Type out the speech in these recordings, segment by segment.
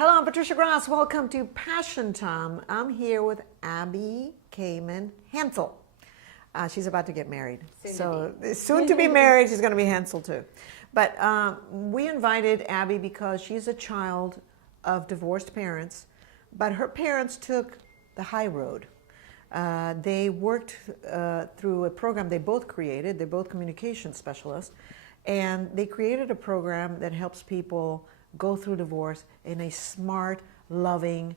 Hello, I'm Patricia Gross. Welcome to Passion Time. I'm here with Abbie Kamin Hansel. She's about to get married. Soon to be married. She's going to be Hansel too. But we invited Abbie because she's a child of divorced parents, but her parents took the high road. They worked through a program they both created. They're both communication specialists. And they created a program that helps people go through divorce in a smart, loving,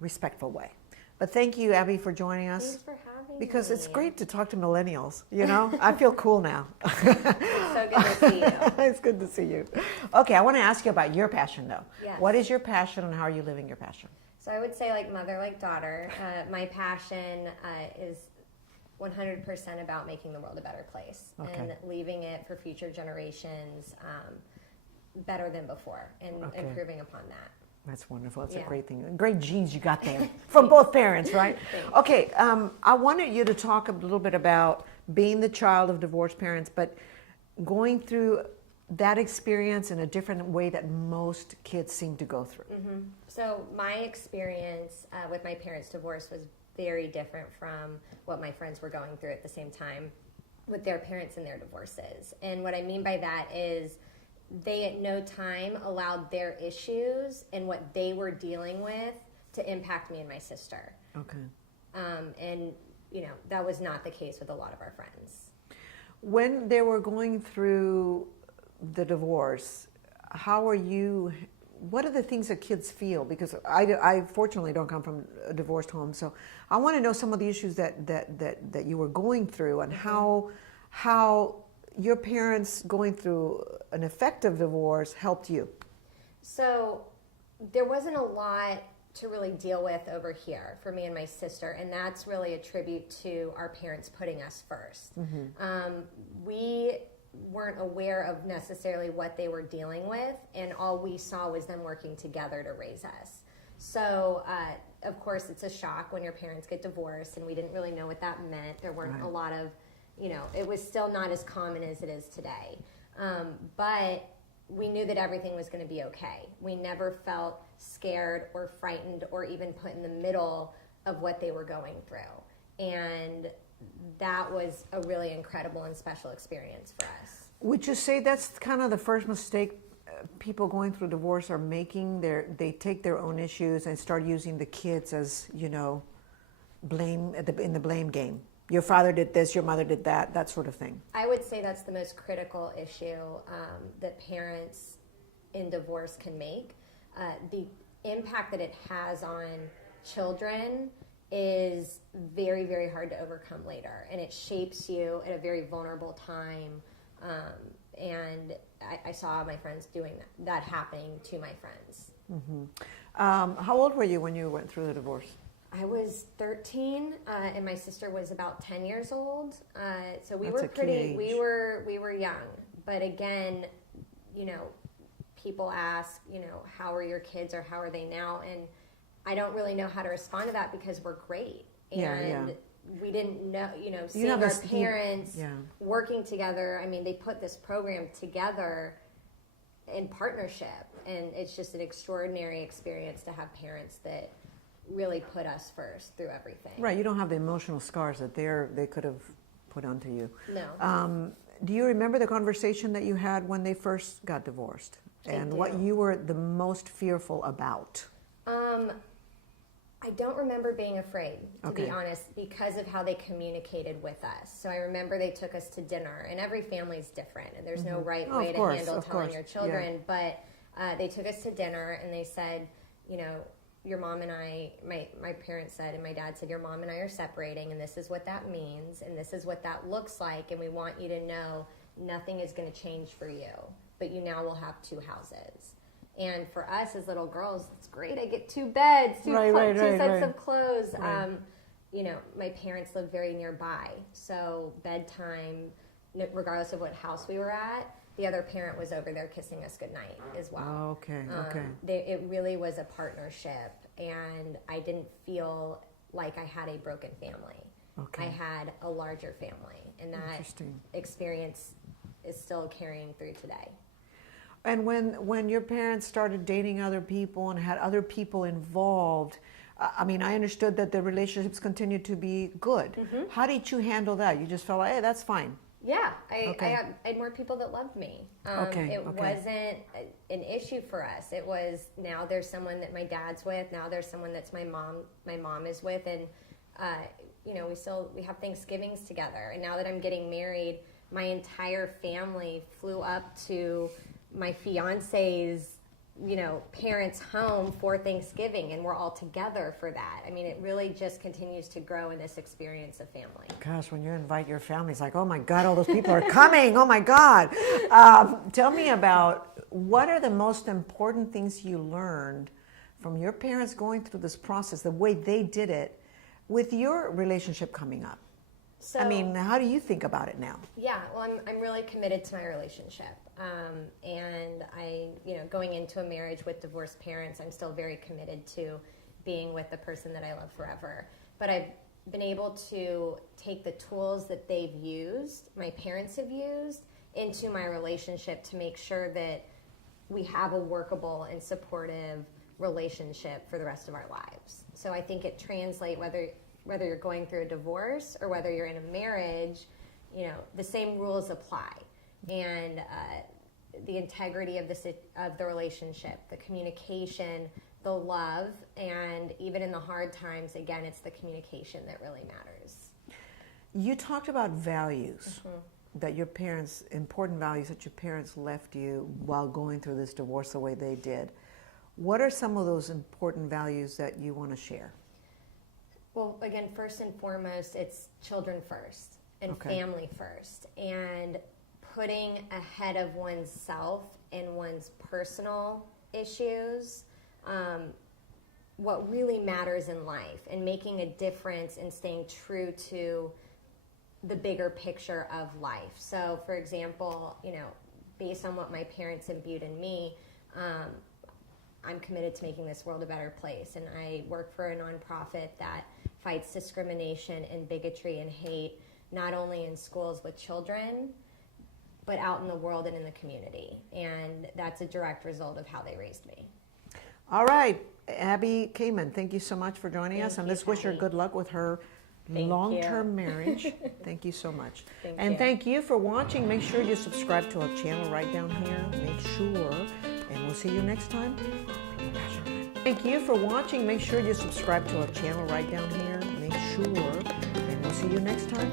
respectful way. But thank you, Abbie, for joining us. Thanks for having me. Because it's great to talk to millennials, you know? I feel cool now. It's so good to see you. It's good to see you. Okay, I want to ask you about your passion, though. Yes. What is your passion and how are you living your passion? So I would say like mother, like daughter. My passion is 100% about making the world a better place and leaving it for future generations better than before and improving upon that. That's wonderful. That's a great thing. Great genes you got there from both parents, right? Okay, I wanted you to talk a little bit about being the child of divorced parents, but going through that experience in a different way that most kids seem to go through. Mm-hmm. So my experience with my parents' divorce was very different from what my friends were going through at the same time with their parents and their divorces. And what I mean by that is they at no time allowed their issues and what they were dealing with to impact me and my sister. Okay. And, you know, that was not the case with a lot of our friends. When they were going through the divorce, what are the things that kids feel? Because I fortunately don't come from a divorced home, so I want to know some of the issues that you were going through and how your parents going through an effective divorce helped you. So there wasn't a lot to really deal with over here for me and my sister, and that's really a tribute to our parents putting us first. Mm-hmm. We weren't aware of necessarily what they were dealing with, and all we saw was them working together to raise us. So, of course, it's a shock when your parents get divorced, and we didn't really know what that meant. There weren't a lot of, you know, it was still not as common as it is today. But we knew that everything was going to be okay. We never felt scared or frightened or even put in the middle of what they were going through. And that was a really incredible and special experience for us. Would you say that's kind of the first mistake people going through divorce are making? They take their own issues and start using the kids as, you know, blame in the blame game. Your father did this, your mother did that, that sort of thing. I would say that's the most critical issue that parents in divorce can make. The impact that it has on children is very, very hard to overcome later. And it shapes you at a very vulnerable time. And I saw my friends doing that happening to my friends. Mm-hmm. How old were you when you went through the divorce? I was 13, and my sister was about 10 years old. So we were we were young. But again, you know, people ask, you know, how are your kids or how are they now? And I don't really know how to respond to that because we're great. And we didn't know, you know, seeing our parents working together. I mean, they put this program together in partnership. And it's just an extraordinary experience to have parents that really put us first through everything. Right, you don't have the emotional scars that they could have put onto you. No. Do you remember the conversation that you had when they first got divorced? And what you were the most fearful about? I don't remember being afraid, to be honest, because of how they communicated with us. So I remember they took us to dinner, and every family's different, and there's no right way to handle telling your children, but they took us to dinner, and they said, you know, your mom and I, my parents said, and my dad said, your mom and I are separating, and this is what that means, and this is what that looks like, and we want you to know nothing is going to change for you, but you now will have two houses. And for us as little girls, it's great. I get two beds, two sets of clothes. Right. You know, my parents lived very nearby, so bedtime, regardless of what house we were at, the other parent was over there kissing us goodnight as well. It really was a partnership, and I didn't feel like I had a broken family. I had a larger family, and that experience is still carrying through today. And when your parents started dating other people and had other people involved, I mean, I understood that the relationships continued to be good. Mm-hmm. How did you handle that? You just felt like, hey, that's fine. Yeah, I had more people that loved me. It wasn't an issue for us. It was, now there's someone that my dad's with. Now there's someone that's my mom is with, and we have Thanksgivings together. And now that I'm getting married, my entire family flew up to my fiance's parents' home for Thanksgiving, and we're all together for that. I mean, it really just continues to grow in this experience of family. Gosh, when you invite your family, it's like, oh my God, all those people are coming. Oh my God. Tell me about, what are the most important things you learned from your parents going through this process, the way they did it, with your relationship coming up? So, I mean, how do you think about it now? Yeah, well, I'm really committed to my relationship. And going into a marriage with divorced parents, I'm still very committed to being with the person that I love forever. But I've been able to take the tools that they've used, my parents have used, into my relationship to make sure that we have a workable and supportive relationship for the rest of our lives. So I think it translates whether you're going through a divorce or whether you're in a marriage, the same rules apply. And the integrity of the relationship, the communication, the love, and even in the hard times, again, it's the communication that really matters. You talked about values, that your parents, important values that your parents left you while going through this divorce the way they did. What are some of those important values that you want to share? Well, again, first and foremost, it's children first and family first, and putting ahead of oneself and one's personal issues what really matters in life, and making a difference and staying true to the bigger picture of life. So, for example, based on what my parents imbued in me, I'm committed to making this world a better place, and I work for a nonprofit that fights discrimination and bigotry and hate, not only in schools with children, but out in the world and in the community. And that's a direct result of how they raised me. All right, Abbie Kamin, thank you so much for joining us, and let's wish her good luck with her long-term marriage. Thank you so much. Thank you for watching. Make sure you subscribe to our channel right down here. Make sure, and we'll see you next time. Thank you for watching. Make sure you subscribe to our channel right down here. Make sure, and we'll see you next time.